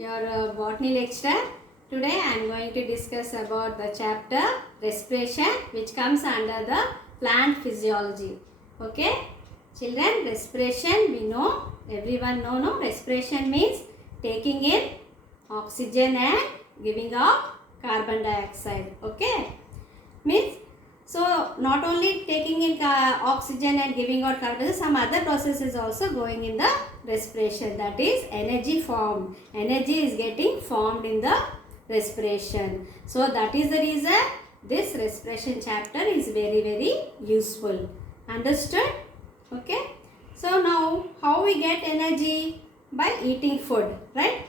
your botany lecturer. Today I am going to discuss about the chapter respiration, which comes under the plant physiology. Okay, children, respiration we know, everyone know, no? Respiration means taking in oxygen and giving out carbon dioxide. Okay, means so not only taking in oxygen and giving out carbon, some other process is also going in the respiration, that is energy formed. Energy is getting formed in the respiration. So that is the reason this respiration chapter is very useful. Understood? Okay. So now how we get energy? By eating food, right?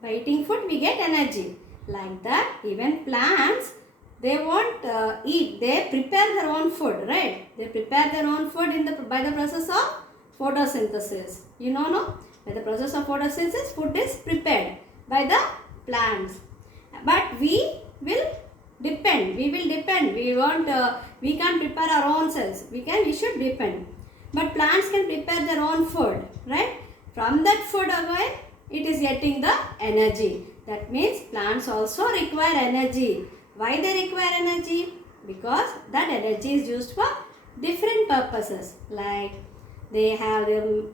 By eating food we get energy. Like that, even plants, they won't eat, they prepare their own food, right? They prepare their own food by the process of photosynthesis. You know, no? By the process of photosynthesis, food is prepared by the plants. But we will depend. We can't prepare our own cells. We should depend. But plants can prepare their own food, right? From that food again, it is getting the energy. That means plants also require energy. Why they require energy? Because that energy is used for different purposes. Like they have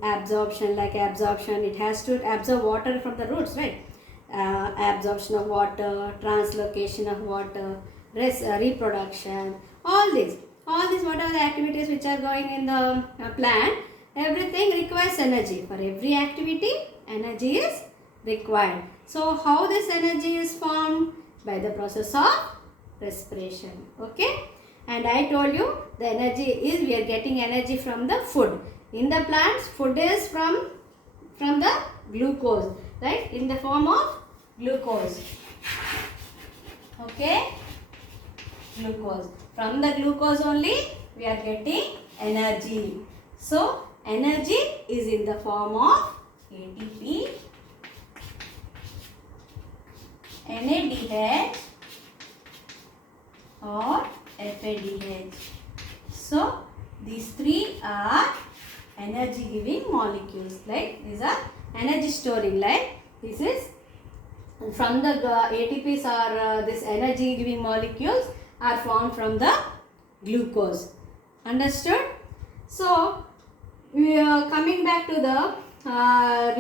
absorption, it has to absorb water from the roots, right? Absorption of water, translocation of water, reproduction, all these whatever the activities which are going in the plant, everything requires energy. For every activity, energy is required. So how this energy is formed? By the process of respiration. Okay, and I told you the energy is, we are getting energy from the food. In the plants, food is from the glucose, right? In the form of glucose. Okay, glucose. From the glucose only we are getting energy. So energy is in the form of ATP, NADH or FADH. So these three are energy giving molecules. Like these are energy storing. Like this is from the ATPs or this energy giving molecules are formed from the glucose. Understood? So we are coming back to the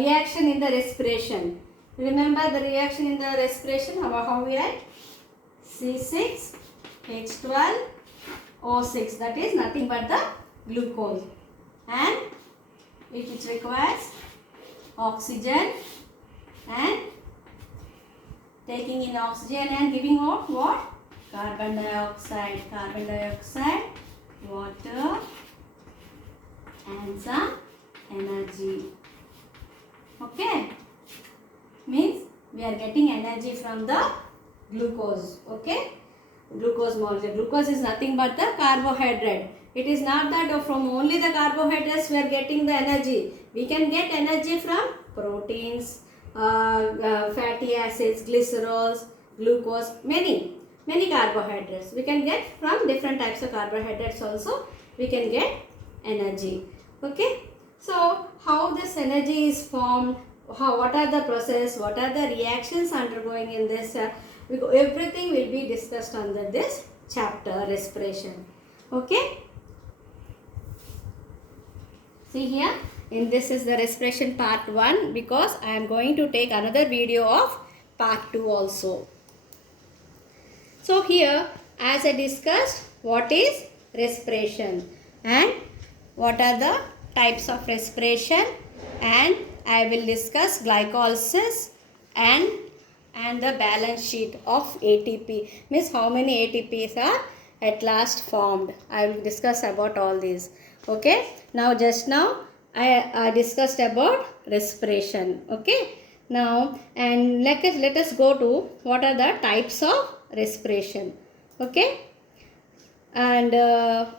reaction in the respiration. Remember the reaction in the respiration, how we write? C6 H12O6, that is nothing but the glucose, and which requires oxygen and taking in oxygen and giving out what? Carbon dioxide, water and some energy. Okay, means we are getting energy from the glucose. Okay, glucose molecule. Glucose is nothing but the carbohydrate. It is not that from only the carbohydrates we are getting the energy. We can get energy from proteins, fatty acids, glycerols, glucose, many carbohydrates. We can get from different types of carbohydrates also. We can get energy. Okay. So how this energy is formed? What are the process? What are the reactions undergoing in this? Everything will be discussed under this chapter, respiration. Okay. See here, in this is the respiration part 1, because I am going to take another video of part 2 also. So here, as I discussed, what is respiration and what are the types of respiration, and I will discuss glycolysis and the balance sheet of ATP, means how many ATPs are at last formed. I will discuss about all these. Okay, now just now I discussed about respiration. Okay, now and let us go to what are the types of respiration. Okay, and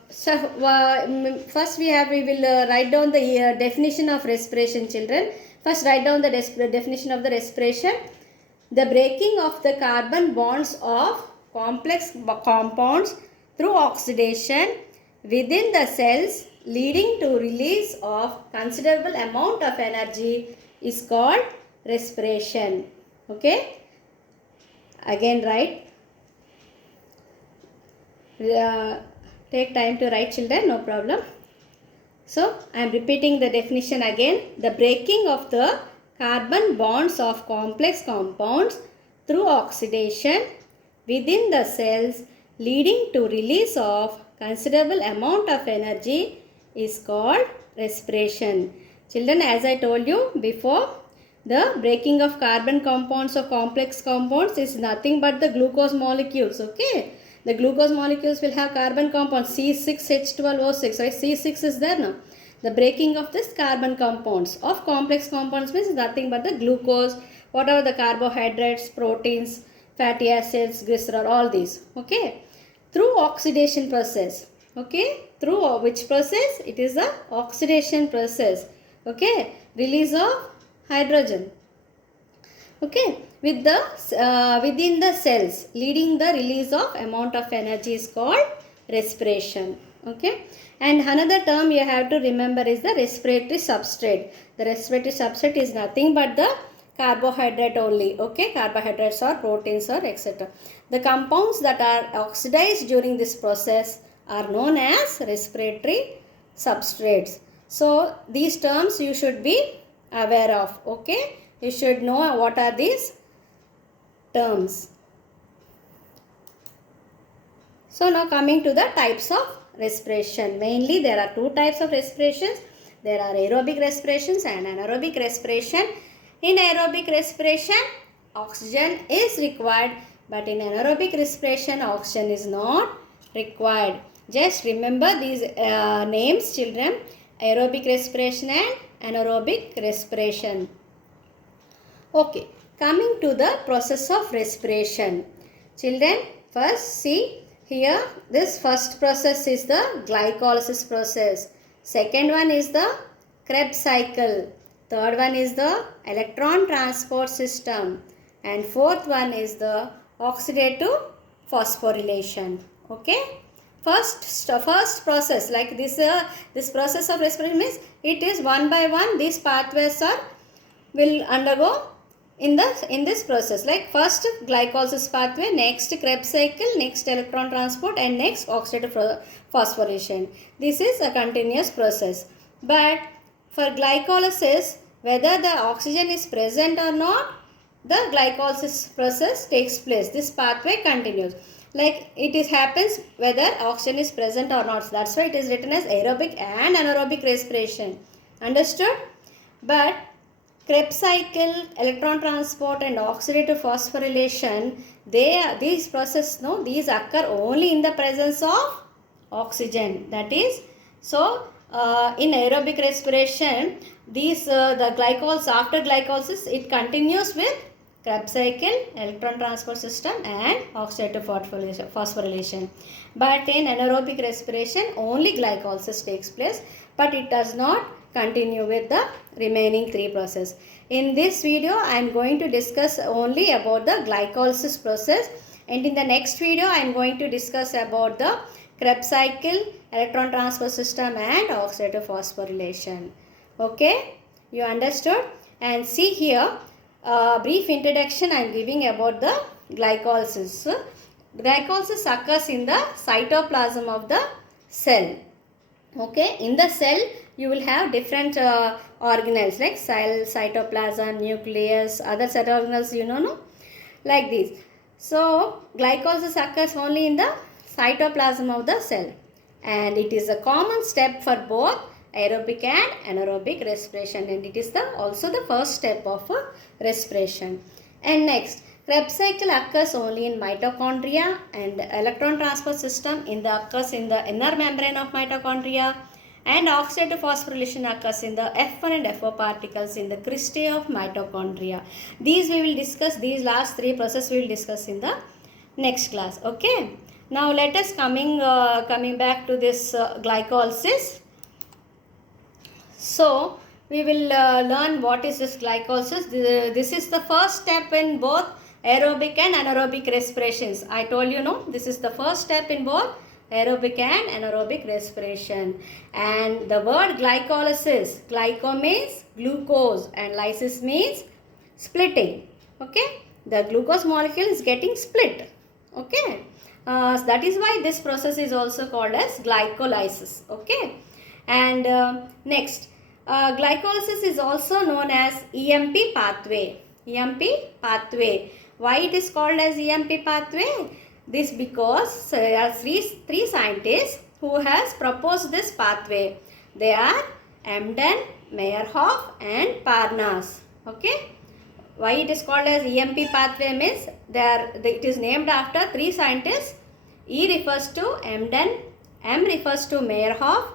first we will write down the definition of respiration, children. First write down the definition of the respiration. The breaking of the carbon bonds of complex compounds through oxidation within the cells, leading to release of considerable amount of energy, is called respiration. Okay, again write. Take time to write, children, no problem. So I am repeating the definition again. The breaking of the carbon bonds of complex compounds through oxidation within the cells, leading to release of considerable amount of energy, is called respiration. Children, as I told you before, the breaking of carbon compounds or complex compounds is nothing but the glucose molecules. Okay, the glucose molecules will have carbon compounds C6H12O6, right? C6 is there now. The breaking of this carbon compounds of complex compounds means nothing but the glucose, whatever the carbohydrates, proteins, fatty acids, glycerol, all these. Okay, through oxidation process. Okay, through which process? It is the oxidation process. Okay, release of hydrogen. Okay, with the within the cells, leading the release of amount of energy is called respiration. Okay, and another term you have to remember is the respiratory substrate. The respiratory substrate is nothing but the carbohydrate only. Okay, carbohydrates or proteins or etc. The compounds that are oxidized during this process are known as respiratory substrates. So these terms you should be aware of. Okay, you should know what are these terms. So now coming to the types of respiration. Mainly there are two types of respirations. There are aerobic respirations and anaerobic respiration. In aerobic respiration, oxygen is required, but in anaerobic respiration, oxygen is not required. Just remember these names, children. Aerobic respiration and anaerobic respiration. Okay, coming to the process of respiration. Children, first see here, this first process is the glycolysis process. Second one is the Krebs cycle. Third one is the electron transport system. And fourth one is the oxidative phosphorylation. Okay. First process, like this process of respiration means it is one by one these pathways will undergo in this process, like first glycolysis pathway, next Krebs cycle, next electron transport, and next oxidative phosphorylation. This is a continuous process. But for glycolysis, whether the oxygen is present or not, the glycolysis process takes place. This pathway continues. Like it happens whether oxygen is present or not. That's why it is written as aerobic and anaerobic respiration. Understood? But Krebs cycle, electron transport, and oxidative phosphorylation, these processes, these occur only in the presence of oxygen. That is, so in aerobic respiration, the glycolysis, after glycolysis, it continues with Krebs cycle, electron transport system, and oxidative phosphorylation. But in anaerobic respiration, only glycolysis takes place, but it does not continue with the remaining three processes. In this video, I am going to discuss only about the glycolysis process, and in the next video, I am going to discuss about the Krebs cycle, electron transport system, and oxidative phosphorylation. Okay, you understood? And see here, brief introduction I am giving about the glycolysis. Glycolysis occurs in the cytoplasm of the cell. Okay, in the cell you will have different organelles like cell, cytoplasm, nucleus, other cell organelles, no? Like this. So, glycolysis occurs only in the cytoplasm of the cell, and it is a common step for both aerobic and anaerobic respiration, and it is also the first step of respiration. And next, Krebs cycle occurs only in mitochondria, and electron transport system occurs in the inner membrane of mitochondria, and oxidative phosphorylation occurs in the F1 and F4 particles in the cristae of mitochondria. These we will discuss, these last three processes we will discuss in the next class. Okay. Now let us coming back to this glycolysis. So we will learn what is this glycolysis. This is the first step in both aerobic and anaerobic respirations. I told you, this is the first step in both aerobic and anaerobic respiration. And the word glycolysis, glyco means glucose and lysis means splitting. Okay, the glucose molecule is getting split. Okay, that is why this process is also called as glycolysis. Okay, and next, glycolysis is also known as EMP pathway. EMP pathway. Why it is called as EMP pathway? This because there are three scientists who has proposed this pathway. They are Emden, Meyerhoff and Parnas. Okay. Why it is called as EMP pathway means it is named after three scientists. E refers to Emden, M refers to Meyerhoff,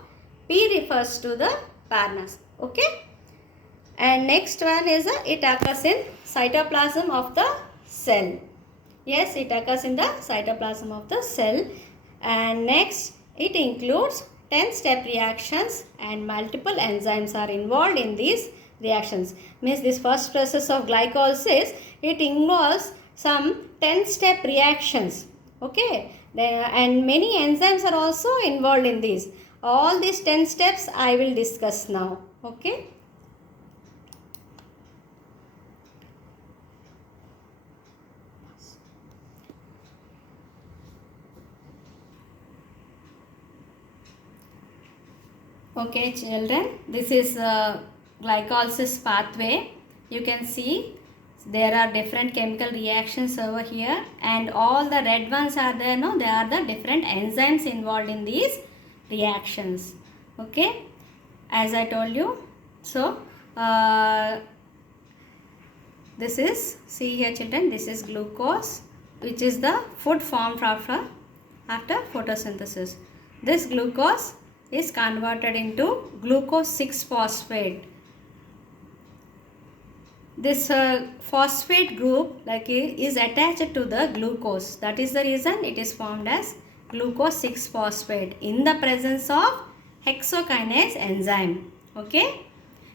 P refers to the Parnas. Okay. And next one is it occurs in cytoplasm of the cell. Yes, it occurs in the cytoplasm of the cell. And next, it includes 10-step reactions and multiple enzymes are involved in these reactions. Means this first process of glycolysis, it involves some 10-step reactions. Okay, and many enzymes are also involved in these. All these 10 steps I will discuss now. Okay. Okay children, this is glycolysis pathway. You can see there are different chemical reactions over here and all the red ones are there, no? They are the different enzymes involved in these reactions. Okay, as I told you. So, this is, see here children, this is glucose, which is the food formed after photosynthesis. This glucose is converted into glucose 6-phosphate. This phosphate group is attached to the glucose. That is the reason it is formed as glucose 6-phosphate in the presence of hexokinase enzyme. Okay,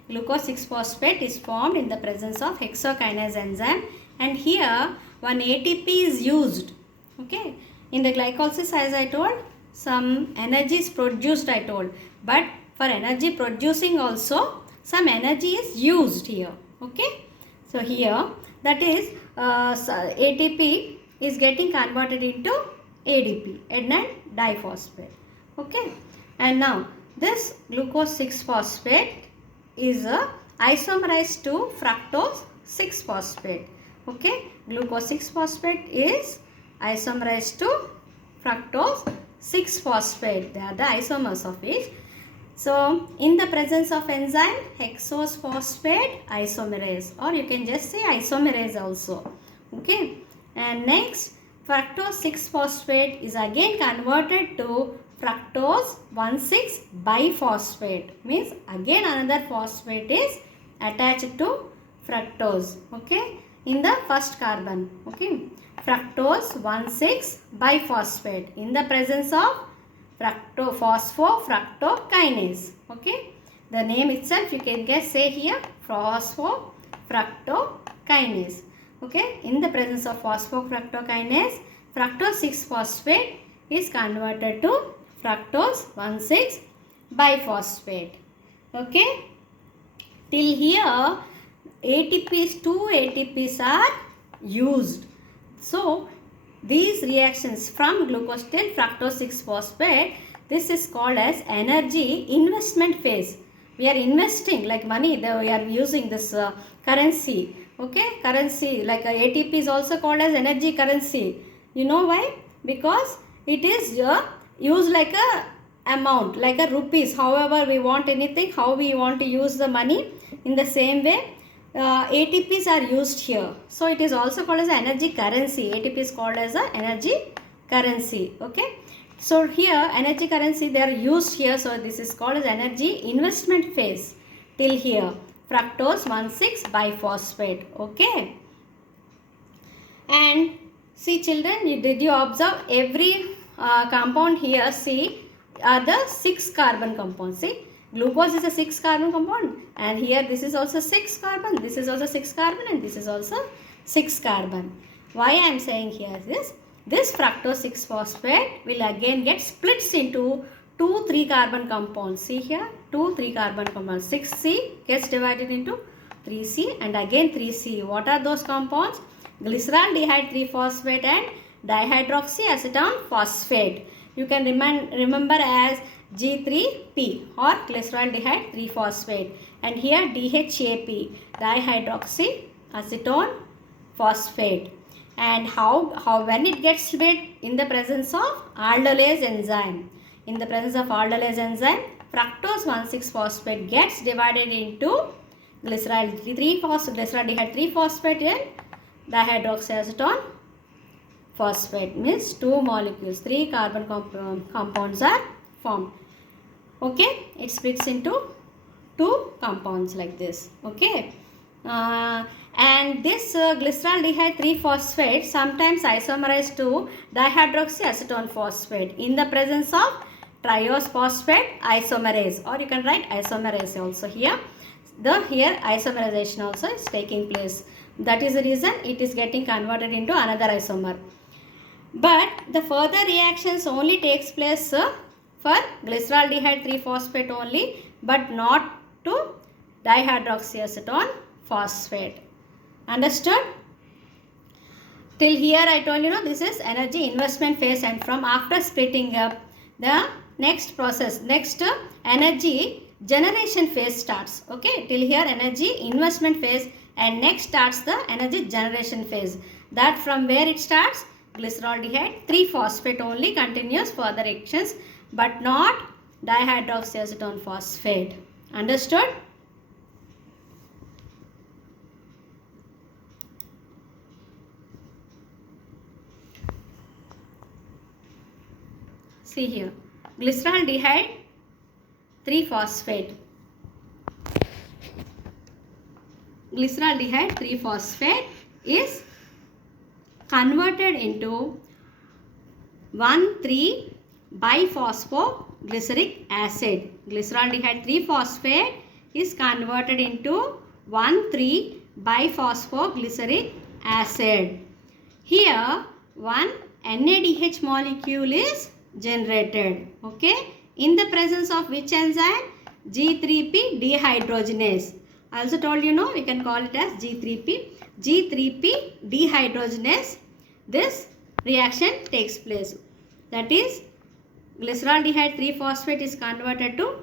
glucose 6-phosphate is formed in the presence of hexokinase enzyme, and here one ATP is used. Okay, in the glycolysis, as I told, some energy is produced, I told, but for energy producing also some energy is used here. Okay, so here that is ATP is getting converted into ADP, adenine diphosphate. Okay, and now this glucose 6-phosphate is isomerized to fructose 6-phosphate. Okay, glucose 6-phosphate is isomerized to fructose 6-phosphate. They are the isomers of it. So, in the presence of enzyme hexose phosphate isomerase, or you can just say isomerase also. Okay, and next fructose 6-phosphate is again converted to fructose 1,6 biphosphate. Means again another phosphate is attached to fructose. Okay, in the first carbon. Okay, fructose 1,6 biphosphate in the presence of phosphofructokinase. Okay, the name itself you can guess, say here phosphofructokinase. Okay, in the presence of phosphofructokinase, fructose 6-phosphate is converted to fructose 1,6 biphosphate. Okay, till here ATPs, 2 ATPs are used. So, these reactions from glucose till fructose 6-phosphate, this is called as energy investment phase. We are investing like money, we are using this currency. Okay, currency like ATP is also called as energy currency. You know why? Because it is used like a amount, like a rupees. However we want anything, how we want to use the money, in the same way ATPs are used here. So it is also called as energy currency. ATP is called as a energy currency. Okay, so here energy currency they are used here. So this is called as energy investment phase till here fructose 1,6 biphosphate. Okay, and see children, did you observe every compound here? See are the 6 carbon compounds. See, glucose is a 6 carbon compound, and here this is also 6 carbon, this is also 6 carbon, and this is also 6 carbon. Why I am saying here is this fructose 6-phosphate will again get splits into 2 3 carbon compounds. See here 2 3 carbon compounds. 6C gets divided into 3C and again 3C. What are those compounds? Glyceraldehyde 3-phosphate and dihydroxyacetone phosphate. You can remember as G3P or glyceraldehyde 3-phosphate, and here DHAP, dihydroxyacetone phosphate. And how when it gets split? In the presence of aldolase enzyme. In the presence of aldolase enzyme, fructose 1,6-phosphate gets divided into glyceraldehyde 3-phosphate and dihydroxyacetone phosphate, means 2 molecules, 3 carbon compounds are formed. Okay, it splits into 2 compounds like this. Okay, and this glyceraldehyde 3-phosphate sometimes isomerized to dihydroxyacetone phosphate in the presence of triose phosphate isomerase, or you can write isomerase also here. Here isomerization also is taking place. That is the reason it is getting converted into another isomer. But the further reactions only takes place for glyceraldehyde 3-phosphate only, but not to dihydroxyacetone phosphate. Understood? Till here I told this is energy investment phase, and from after splitting up, the next process, next energy generation phase starts. Okay, till here energy investment phase, and next starts the energy generation phase. That from where it starts? Glyceraldehyde 3-phosphate only continues further reactions, but not dihydroxyacetone phosphate. Understood? See here, glyceraldehyde 3-phosphate. Glyceraldehyde 3-phosphate is converted into 1,3-biphosphoglyceric acid. Glyceraldehyde 3-phosphate is converted into 1,3-biphosphoglyceric acid. Here one NADH molecule is generated. Okay, in the presence of which enzyme? G3P dehydrogenase. I also told we can call it as G3P. G3P dehydrogenase. This reaction takes place. That is, glyceraldehyde 3-phosphate is converted to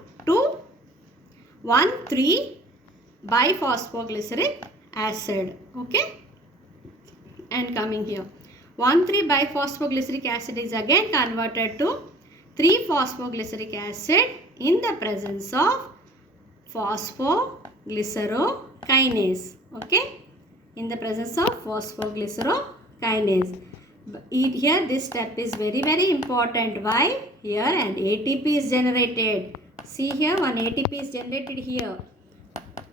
1,3-biphosphoglyceric acid. Okay, and coming here, 1,3-biphosphoglyceric acid is again converted to 3-phosphoglyceric acid in the presence of phosphoglycerokinase. Okay, in the presence of phosphoglycerokinase. Here this step is very important. Why? Here an ATP is generated. See here, one ATP is generated here.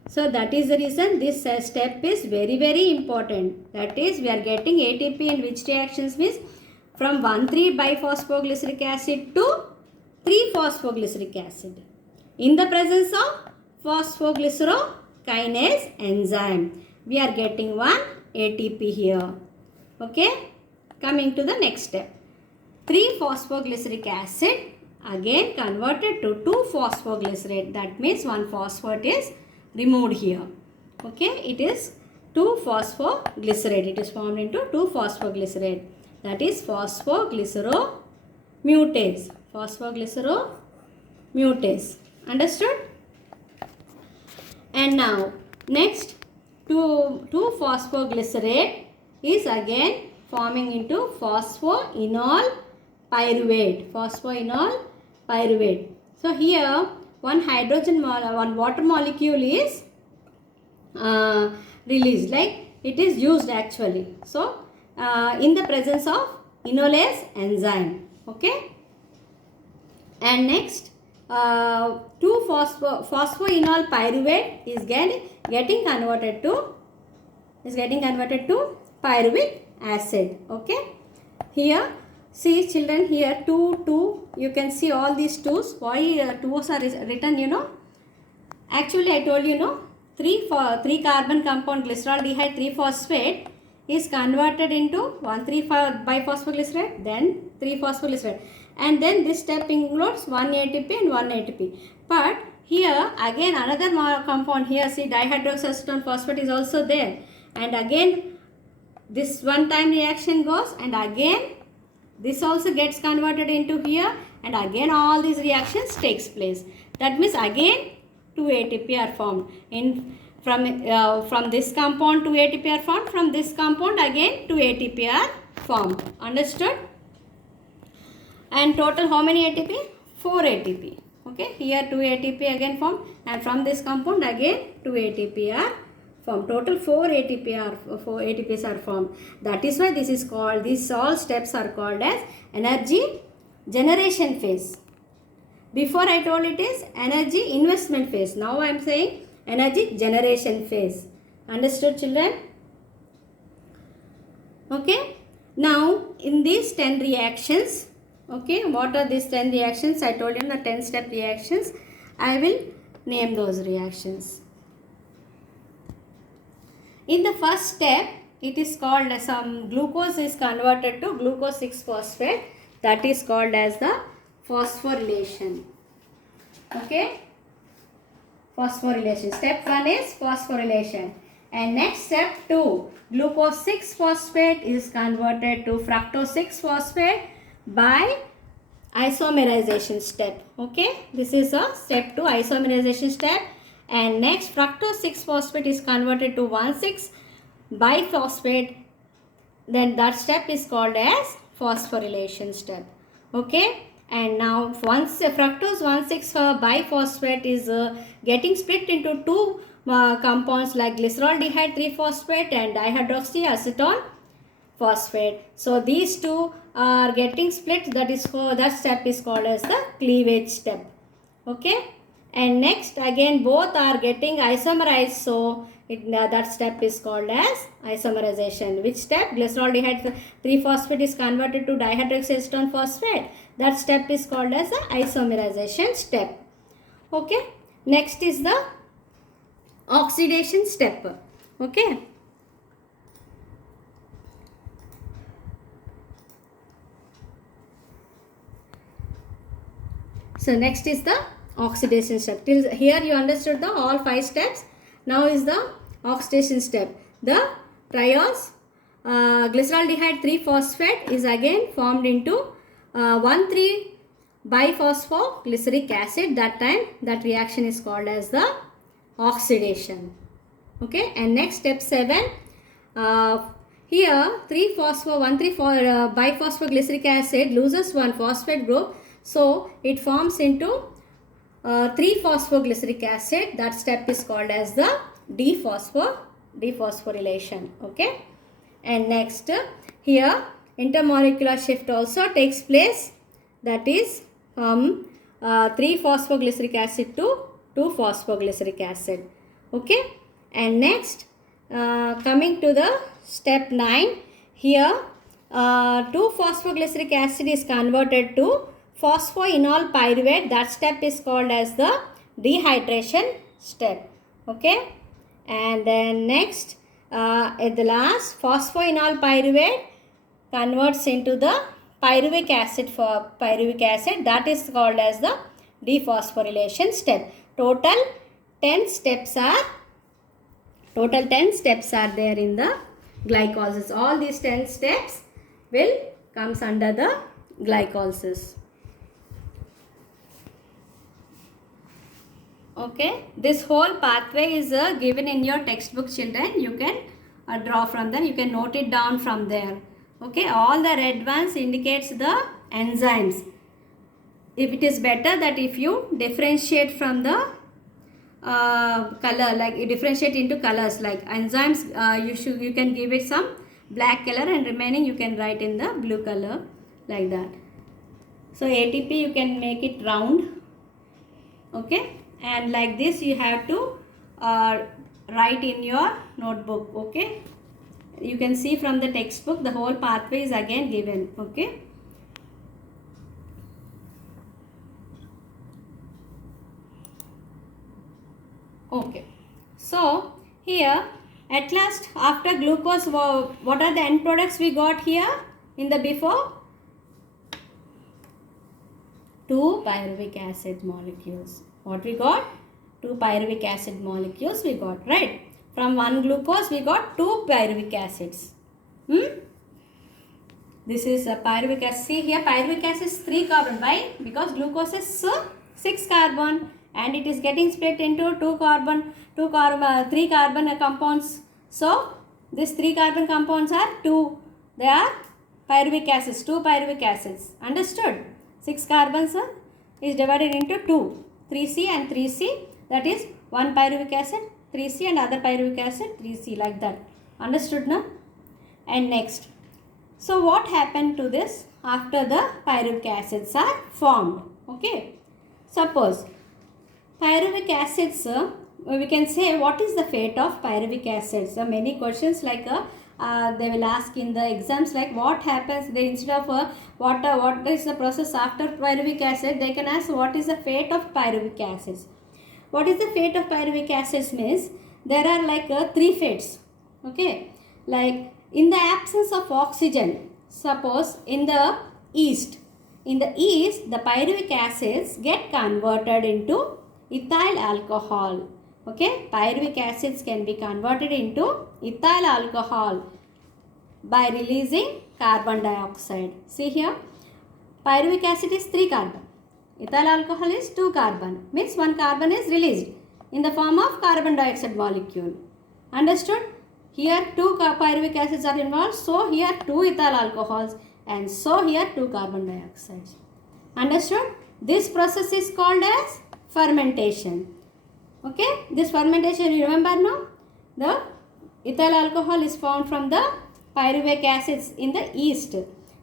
So that is the reason this step is very important. That is, we are getting ATP in which reactions? Means from 1,3-biphosphoglyceric acid to 3-phosphoglyceric acid in the presence of phosphoglycerokinase enzyme. We are getting one ATP here. Okay, coming to the next step. 3-phosphoglyceric acid again converted to 2-phosphoglycerate. That means one phosphate is removed here. Okay, it is 2-phosphoglycerate. It is formed into 2-phosphoglycerate. That is phosphoglyceromutase. Phosphoglyceromutase. Understood? And now next 2-phosphoglycerate is again forming into phosphoenol pyruvate. Phosphoenol pyruvate. So here one water molecule is released, like it is used actually. So in the presence of enolase enzyme. Okay, and next 2-phosphoenol pyruvate is getting converted to pyruvic acid. Okay, here see children, here 2 you can see all these 2's. Why 2's are written? Actually I told 3 carbon compound glyceraldehyde 3-phosphate is converted into 1,3-biphosphoglycerate, then 3-phosphoglycerate, and then this step includes 1 ATP and 1 ATP. But here again another compound here, see dihydroxyacetone phosphate is also there, and again this one time reaction goes, and again this also gets converted into here, and again all these reactions takes place. That means again 2 ATP are formed. From this compound 2 ATP are formed, from this compound again 2 ATP are formed. Understood? And total how many ATP? 4 ATP. Okay, here 2 ATP again formed, and from this compound again 2 ATP are formed. Total 4 ATPs are formed. That is why this is called, these all steps are called as energy generation phase. Before I told it is energy investment phase. Now I am saying energy generation phase. Understood, children? Okay. Now in these 10 reactions, okay, what are these 10 reactions? I told you the 10 step reactions. I will name those reactions. In the first step, it is called as some glucose is converted to glucose 6-phosphate. That is called as the phosphorylation. Okay, phosphorylation. Step 1 is phosphorylation. And next step 2, glucose 6-phosphate is converted to fructose 6-phosphate by isomerization step. Okay, this is a step 2 isomerization step. And next fructose 6-phosphate is converted to 1,6-biphosphate. Then that step is called as phosphorylation step. Okay, and now once fructose 1,6-biphosphate is getting split into two compounds like glyceraldehyde 3-phosphate and dihydroxyacetone phosphate. So these two are getting split. That step is called as the cleavage step. Okay, and next again both are getting isomerized. So that step is called as isomerization. Which step? Glyceraldehyde 3-phosphate is converted to dihydroxyacetone phosphate. That step is called as the isomerization step. Okay. Next is the oxidation step. Okay. So next is the oxidation step. Till here you understood the all 5 steps. Now is the oxidation step. The triose glyceraldehyde 3-phosphate is again formed into 1,3-biphosphoglyceric acid. That time that reaction is called as the oxidation. Okay, and next step 7. Here 1,3-biphosphoglyceric acid loses one phosphate group. So it forms into 3-phosphoglyceric acid. That step is called as the dephosphorylation. Okay, and next here intermolecular shift also takes place. That is from 3-phosphoglyceric acid to 2-phosphoglyceric acid. Okay, and next coming to the step 9, here 2-phosphoglyceric acid is converted to phosphoenol pyruvate. That step is called as the dehydration step. Okay, and then next at the last phosphoenol pyruvate converts into the pyruvic acid for pyruvic acid. That is called as the dephosphorylation step. Total 10 steps are there in the glycolysis. All these 10 steps will comes under the glycolysis. Okay, this whole pathway is given in your textbook, children. You can draw from them. You can note it down from there. Okay, all the red ones indicates the enzymes. If it is better that if you differentiate from the color, like you differentiate into colors like enzymes, you can give it some black color and remaining you can write in the blue color like that. So ATP you can make it round. Okay, and like this you have to write in your notebook. Okay, you can see from the textbook the whole pathway is again given. Okay, okay, so here at last after glucose, what are the end products we got here in the before? 2 pyruvic acid molecules. What we got? 2 pyruvic acid molecules we got, right? From one glucose we got 2 pyruvic acids. This is a pyruvic acid. See here, pyruvic acid is 3 carbon. Why? Because glucose is 6 carbon and it is getting split into 3 carbon compounds. So these 3 carbon compounds are 2. They are pyruvic acids, 2 pyruvic acids. Understood? 6 carbons is divided into 2. 3C and 3C, that is 1 pyruvic acid, 3C and other pyruvic acid, 3C, like that. Understood now? And next. So what happened to this after the pyruvic acids are formed? Okay. Suppose pyruvic acids, we can say what is the fate of pyruvic acids. Many questions like they will ask in the exams, like what happens, they instead of what is the process after pyruvic acid, they can ask what is the fate of pyruvic acids. What is the fate of pyruvic acids means there are like 3 fates. Okay, like in the absence of oxygen, suppose in the yeast the pyruvic acids get converted into ethyl alcohol. Okay, pyruvic acids can be converted into ethyl alcohol by releasing carbon dioxide. See here, pyruvic acid is 3 carbon, ethyl alcohol is 2 carbon, means 1 carbon is released in the form of carbon dioxide molecule. Understood? Here 2 pyruvic acids are involved, so here 2 ethyl alcohols, and so here 2 carbon dioxides. Understood? This process is called as fermentation. Okay, this fermentation, you remember now? The ethyl alcohol is formed from the pyruvic acids in the yeast.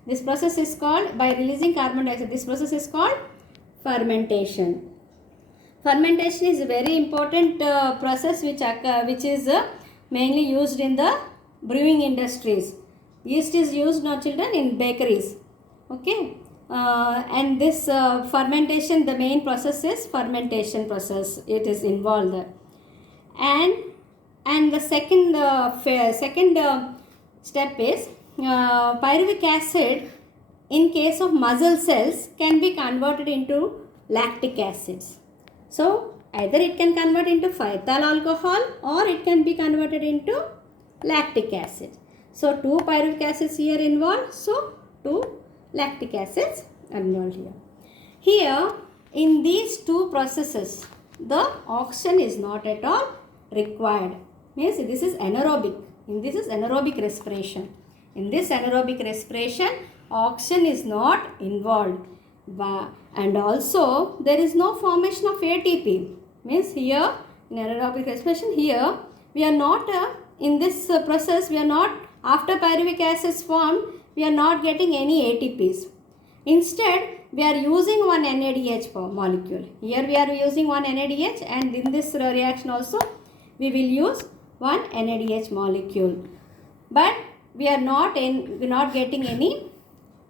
This process is called, by releasing carbon dioxide, this process is called fermentation. Fermentation is a very important process which is mainly used in the brewing industries. Yeast is used now, children, in bakeries. Okay. And this fermentation, the main process is fermentation process. It is involved there. And the second step is pyruvic acid in case of muscle cells can be converted into lactic acids. So either it can convert into ethyl alcohol or it can be converted into lactic acid. So 2 pyruvic acids here involved, so 2 lactic acids are involved here. Here in these 2 processes the oxygen is not at all required. Means this is anaerobic. In this is anaerobic respiration. In this anaerobic respiration oxygen is not involved. And also there is no formation of ATP. Means here in anaerobic respiration, here we are not in this process, we are not, after pyruvic acids formed, we are not getting any ATPs. Instead we are using one NADH molecule. Here we are using one NADH, and in this reaction also we will use one NADH molecule. But we are not getting any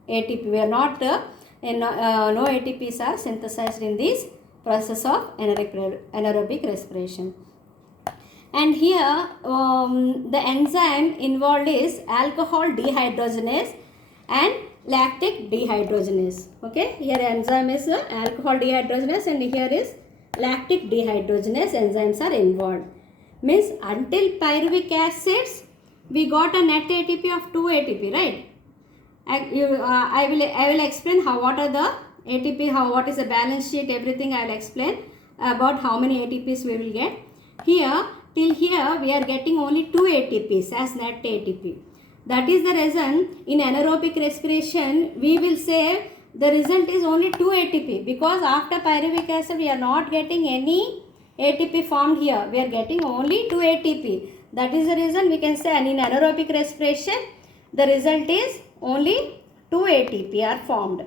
ATP. We are not no ATPs are synthesized in this process of anaerobic respiration. And here the enzyme involved is alcohol dehydrogenase and lactic dehydrogenase. Okay, here enzyme is alcohol dehydrogenase and here is lactic dehydrogenase enzymes are involved. Means until pyruvic acids we got a net ATP of 2 ATP, right? I will explain what are the ATP, what is the balance sheet, everything I will explain about how many ATPs we will get. Here till here we are getting only 2 ATPs as net ATP. That is the reason in anaerobic respiration we will say the result is only 2 ATP, because after pyruvic acid we are not getting any ATP formed here. We are getting only 2 ATP. That is the reason we can say, and in anaerobic respiration the result is only 2 ATP are formed.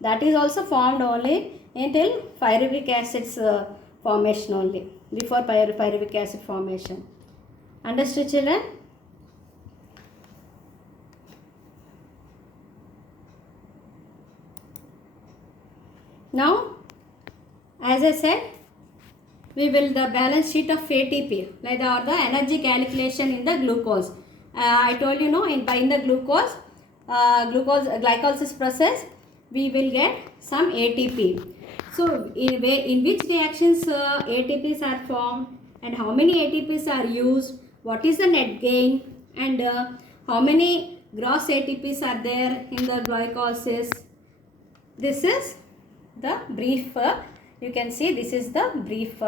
That is also formed only until pyruvic acids formation only, before pyruvic acid formation. Understood, children? Now, as I said, we will the balance sheet of ATP, like the energy calculation in the glucose. I told you know, in the glucose glycolysis process we will get some ATP. So in which reactions ATPs are formed and how many ATPs are used, what is the net gain, and how many gross ATPs are there in the glycolysis. This is the brief, you can see this is the brief,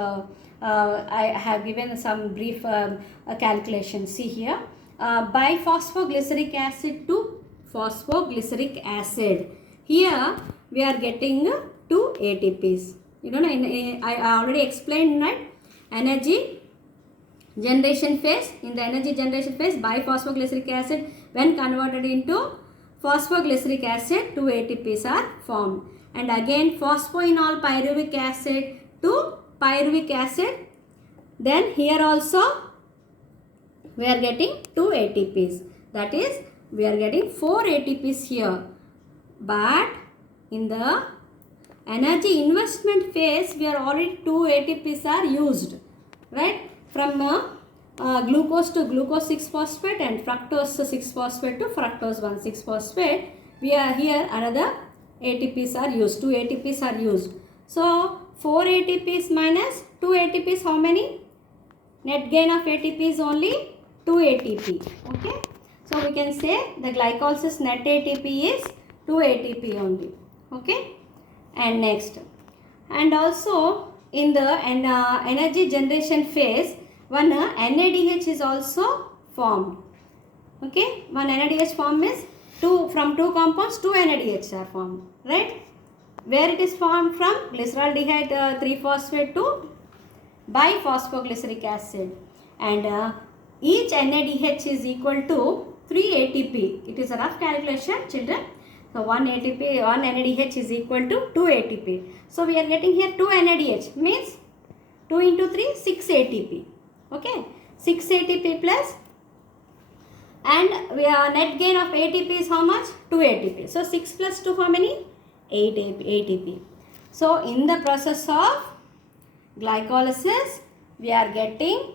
I have given some brief calculation. See here, biphosphoglyceric acid to phosphoglyceric acid. Here we are getting 2 ATPs. You know, I already explained, right? Energy generation phase. In the energy generation phase, biphosphoglyceric acid when converted into phosphoglyceric acid, 2 ATPs are formed. And again phosphoenol pyruvic acid to pyruvic acid. Then here also we are getting 2 ATPs. That is, we are getting 4 ATPs here. But in the energy investment phase, we are already 2 ATPs are used, right? From glucose to glucose 6-phosphate and fructose 6-phosphate to fructose 1,6-phosphate. We are here another ATPs are used, 2 ATPs are used. So 4 ATPs minus 2 ATPs, how many? Net gain of ATP is only 2 ATP. Okay. So we can say the glycolysis net ATP is 2 ATP only. Okay. And next. And also in the energy generation phase, one NADH is also formed. Okay. One NADH form is from two compounds, 2 NADH are formed, right? Where it is formed from? Glyceraldehyde 3-phosphate to biphosphoglyceric acid, and each NADH is equal to 3 ATP. It is a rough calculation, children. So 1 NADH is equal to 2 ATP. So we are getting here 2 NADH means 2 into 3, 6 ATP. Okay, 6 ATP plus, and we are net gain of ATP is how much? 2 ATP. So 6 plus 2, how many? 8 ATP. So in the process of glycolysis, we are getting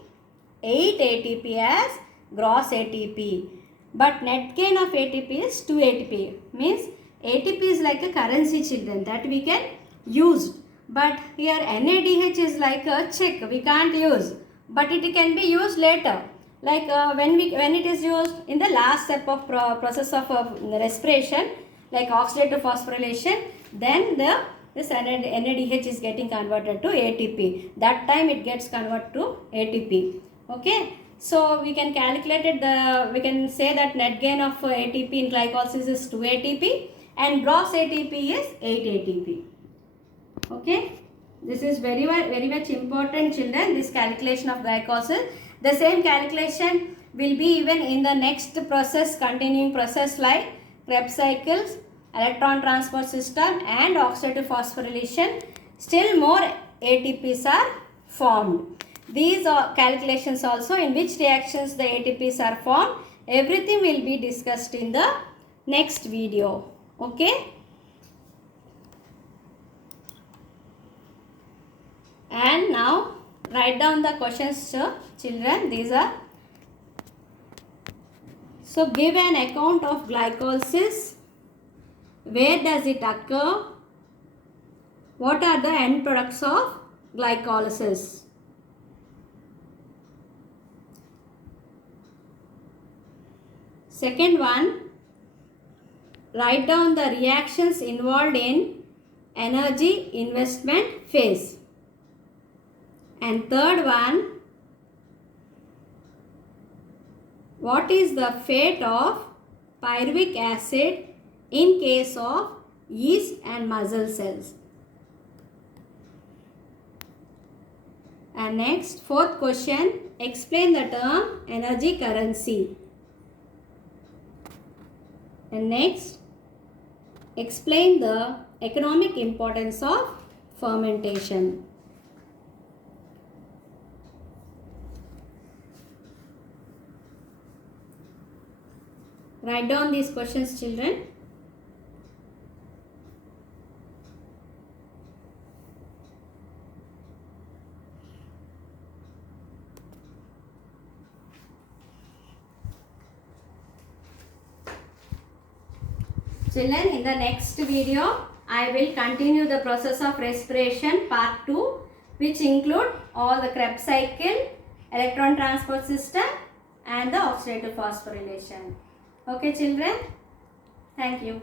8 ATP as gross ATP. But net gain of ATP is 2 ATP. Means ATP is like a currency, children, that we can use. But here NADH is like a check, we can't use. But it can be used later. Like when it is used in the last step of process of respiration, like oxidative phosphorylation, then this NADH is getting converted to ATP. That time it gets converted to ATP. Okay. So we can calculate it, we can say that net gain of ATP in glycolysis is 2 ATP and gross ATP is 8 ATP. Okay. This is very much important, children, this calculation of glycolysis. The same calculation will be even in the next process, continuing process like Krebs cycles, electron transport system and oxidative phosphorylation. Still more ATPs are formed. These are calculations also in which reactions the ATPs are formed. Everything will be discussed in the next video. Okay. And now write down the questions, children. These are. So give an account of glycolysis. Where does it occur? What are the end products of glycolysis? Second one, write down the reactions involved in energy investment phase. And third one, what is the fate of pyruvic acid in case of yeast and muscle cells? And next, fourth question, explain the term energy currency. And next, explain the economic importance of fermentation. Write down these questions, children. Children, in the next video, I will continue the process of respiration part 2, which include all the Krebs cycle, electron transport system and the oxidative phosphorylation. Okay children, thank you.